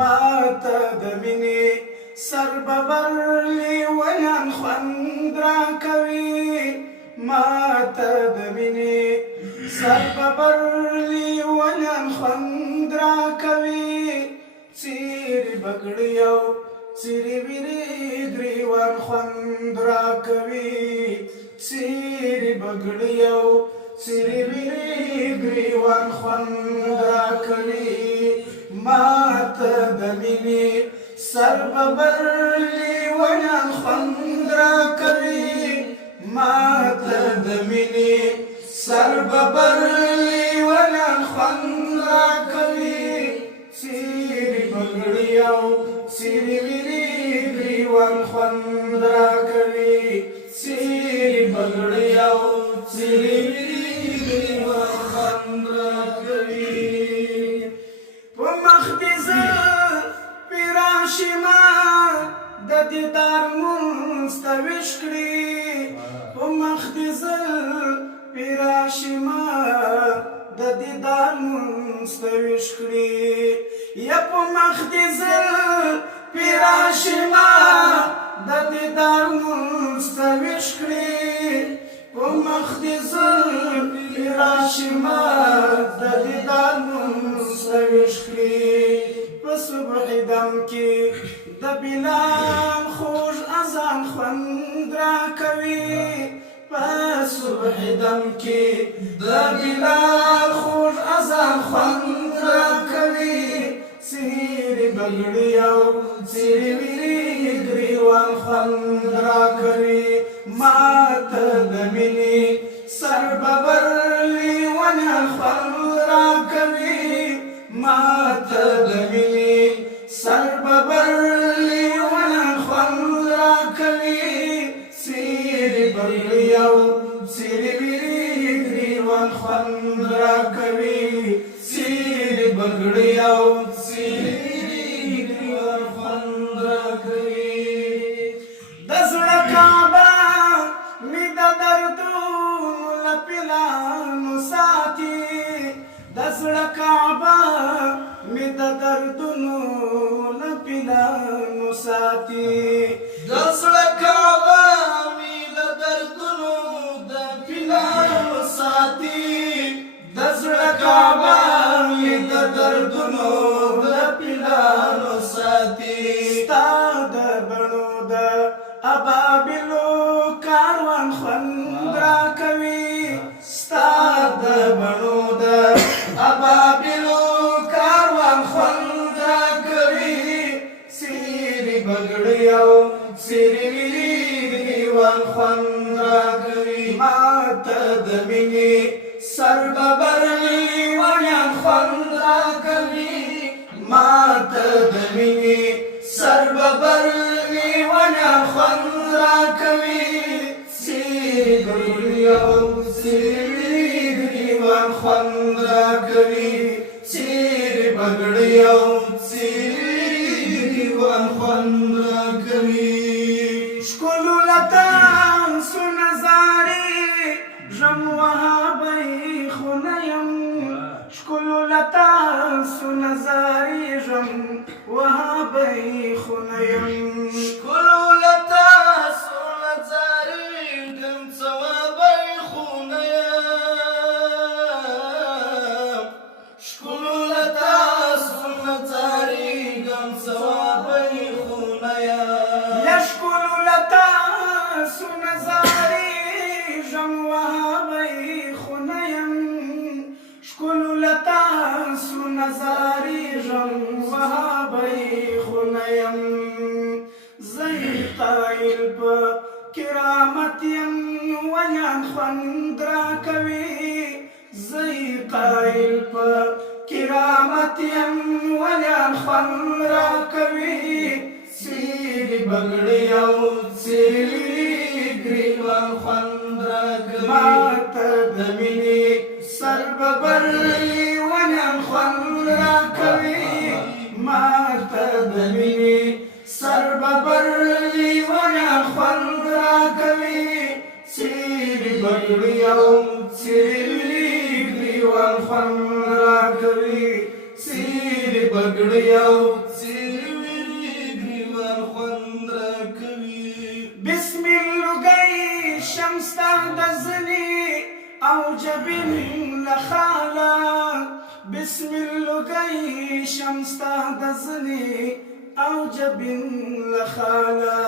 ماته د مینې سر ببر لیونیان خوند راکوي ماته د مینې سر ببر لیونیان خوند راکوي څیرې بګړۍ او څیرې ویرې ګریوان خوند راکوي څیرې بګړۍ او څیرې ویرې ګریوان خوند راکوي ماته د مینې سر ببر لیونیان خوند راکوي ماته د مینې سر ببر لیونیان خوند راکوي څیرې بګړۍ او څیرې ویرې ګریوان خوند راکوي څیرې بګړۍ او څیرې ویرې ګریوان خوند راکوي په مخ دې زه پرې راشمه د دیدار لمونځ ته ویښ کړي په مخ دې زه پرې راشمه د دیدار لمونځ ته ویښ کړي یا په مخ دې زه پرې راشمه د دیدار لمونځ ته ویښ کړي په مخ دې زه پرې راشمه د دیدار لمونځ ته ویښ کړي په صبح دم کې د بلال خوږ اذان خوند راکوي په صبح دم کې د بلال خوږ اذان خوند راکوي څیرې بګړۍ او څیرې ویرې ګریوان خوند راکوي ماته د مینې سر ببر لیونیان خوند راکوي ماته د مینې سر ببر لیونیان خوند راکوي څیرې بګړۍ او څیرې ویرې ګریوان خوند راکوي څیرې بګړۍ او څیرې ویرې ګریوان خوند راکوي د زړه کعبه مې د دردونو له پلانو ساتي د زړه کعبه مې د دردونو له پلانو ساتي د زړه کعبه مې د دردونو د پلانو ساتي د زړه کعبه مې د دردونو د پلانو ساتي ستا د بڼو د ابابیلو کاروان خوند راکوي ستا د بڼو د ابابیلو کاروان خوند راکوي څیرې بګړۍ او څیرې ویرې ګریوان خوند راکوي ماته د مینې سر ببر لیونیان خوند راکوي ماته د مینې سر ببر لیونیان خوند راکوي څیرې بګړۍ او څیرې ویرې ګریوان خوند راکوي څیرې بګړۍ او څیرې ویرې ګریوان خوند راکوي ښکلو لتاسو نظارې ژم وهابۍ خو نه یم ښکلو لتاسو نظارې ژم وهابۍ خو نه یم ښکلو لتاسو نظارې ژم ثوابۍ خو نه یم ښکلو لتاسو نظارې ژم ثوابۍ خو نه یم یا ښکلو لتاسو نظارې ژم وهابۍ خو نه یم ښکلو لتاسو نظارې ژم وهابۍ خو نه یم زه قایل په کرامت یم ولیان خوند راکوي زه قایل په کرامت یم ولیان خوند راکوي څیرې بګړۍ او څیرې ویرې ګریوان خوند راکوي ماته د مینې سر ببر لیونیان خوند راکوي ماته د مینې سر ببر لیونیان خوند راکوي څیرې بګړۍ او څیرې ویرې ګریوان خوند راکوي څیرې بګړۍ بغړی او څیرې ویرې ګریوان خوند راکوي بسم اللګۍ شمس ته د زنې او جبین له خاله بسم اللګۍ شمس ته د زنې او جبین له خاله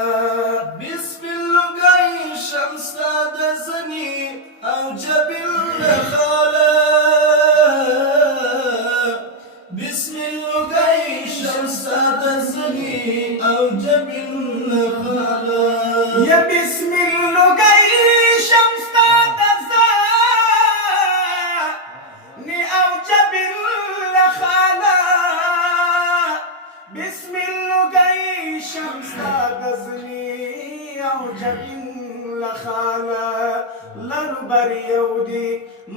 بسم اللګۍ شمس ته د زنې او جبین له خاله بسم اللګۍ شمس ته د زنې او جبین له خاله یا بسم اللګۍ شمس ته د زنې او جبین له خاله بسم اللګۍ شمس ته د زنې او جبین له خاله لر بر یو دي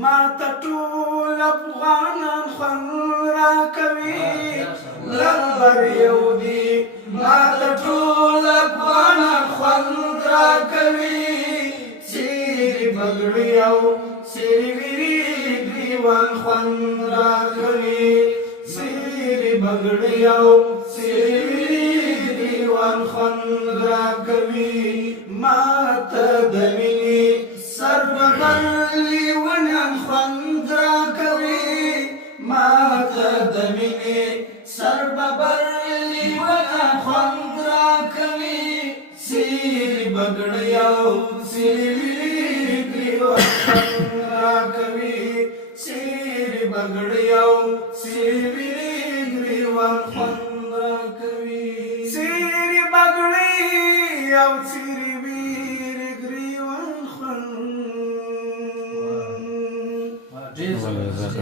ما ته ټول افغانان خوند راکوي لر بر یو دي ما ته ټول افغانان خوند راکوي څیرې بګړۍ او څیرې ویرې ګریوان خوند راکوي څیرې بګړۍ او څیرې ویرې ګریوان خوند راکوي ما ته د مینې سر ببر لیونیان خوند راکوي ما ته د مینې سر ببر لیونیان خوند راکوي څیرې بګړۍ او څیرې ویرې ګریوان خوند راکوي څیرې بګړۍ او څیرې ویرې ګریوان خوند راکوي څیرې بګړۍ او څیرې ویرې ګریوان خوند ډېر زبردست